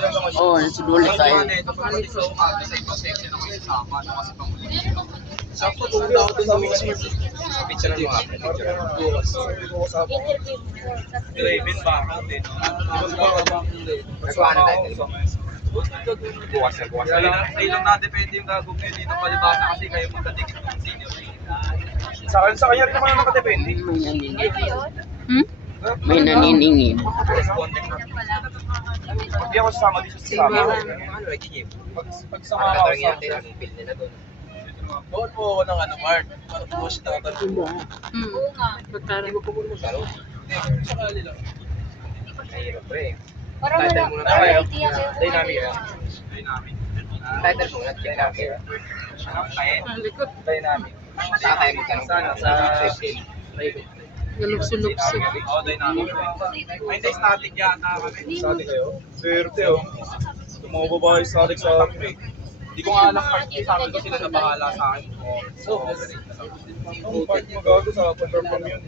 na. Oo, oh, nasudulit tayo. Na kasi. Sakto, pumunta ako din sa mga Picture bukas. Bukas ako. Raven ba? Nagpaano tayo? Bukas na bukas. Lang, kayo lang na-depende yung gagawin nyo dito palibasa kasi kayo magkadikit ng senior. Sa akin, sa kanya rin naman nakadepende. May naniningin. Hmm? May naniningin. Hindi ako sasama dito sa sama. Ano, Jim? Pag, pag sumama ako sa anong feel nila doon. Bawal po ako ng ano, Mark. Para push na ako. Hmm. Pagkara. Hindi ko po muna magsalo. Hindi, sakali lang. Mahirap pre. Parang wala. tayo. idea kayo. Dynamic. Dynamic. Title muna, dynamic. Anong kaya? Ang likod. Dynamic. Saan tayo magtanong? Sana sa safety. Galukso-lukso. Oo, dynamic. Ay, hindi, static yata kami. Static kayo? Swerte oh. Yung mga babae static sa akin eh. Hindi ko nga alam part sabi ko sila na bahala sa akin. So, ang part magago sa pag-perform yun.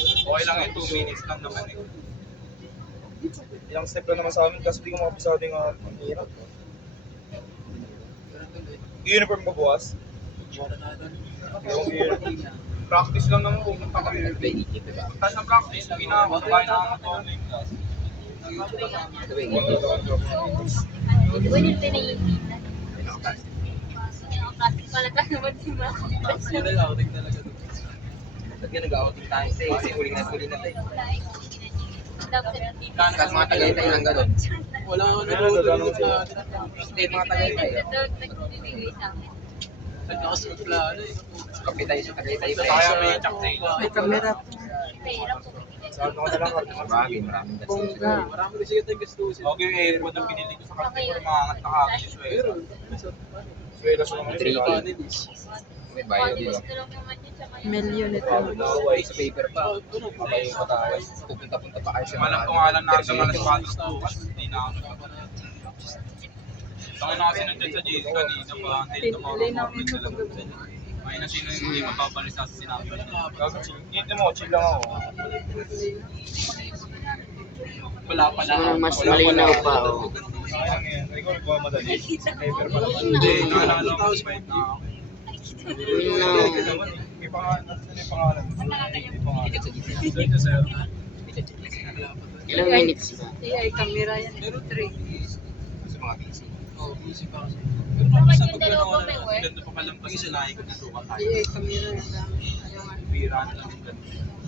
Okay lang yung 2 minutes lang naman eh. Ilang step lang naman sa amin kasi di ko makabisado yung uh, ang hirap. Uniform ba bukas? Yung uniform. Practice lang naman pumunta kami. Tapos ng practice, uwi na ako. Sabay na ako to nga nag-outing tayo tayo? Kasi huling na huling na tayo. Tapos mga tagaytay lang ganun. Wala ako nanonood sa mga tagaytay. nagbibigay akin. Nagkakasunod plano eh. Kapi tayo sa tagaytay. Kaya may check tayo. May kamera. Saan ako na lang. Marami, maraming Bongga. Marami kasi kita gustusin. Okay, yung airpod ang binili ko sa customer, maangat na kagad yung swero. Swela sa mga nila. May bayad yun. Million ito. Nawaway sa paper pa. Pa tayo. Pupunta-punta pa kayo sa mga... Malam ko nga lang nasa mga sapatos bukas. Hindi na ako Saka nakasinundan sa Jesus kanina pa until tomorrow morning talaga. May na sino yung hindi mapapalis sa sinabi ko. Dito mo, chill lang ako. Wala pa na. Parang mas malinaw pa. Oh. Sayang eh, yan. Record ko madali. Paper pa lang. Hindi, naalala ko sa na ako. May pangalan. Ano may pangalan. May pangalan. Dito sa'yo. Ilang minutes ba? Ay, kamera yan. Pero 3. Kasi mga 15. Oo, busy pa kasi. Pero Dapat yung dalawa ba may work? Ganito pa kalampas sa lahi ko na tuwa tayo. Eh, kami na lang. Bira na lang yung ganito.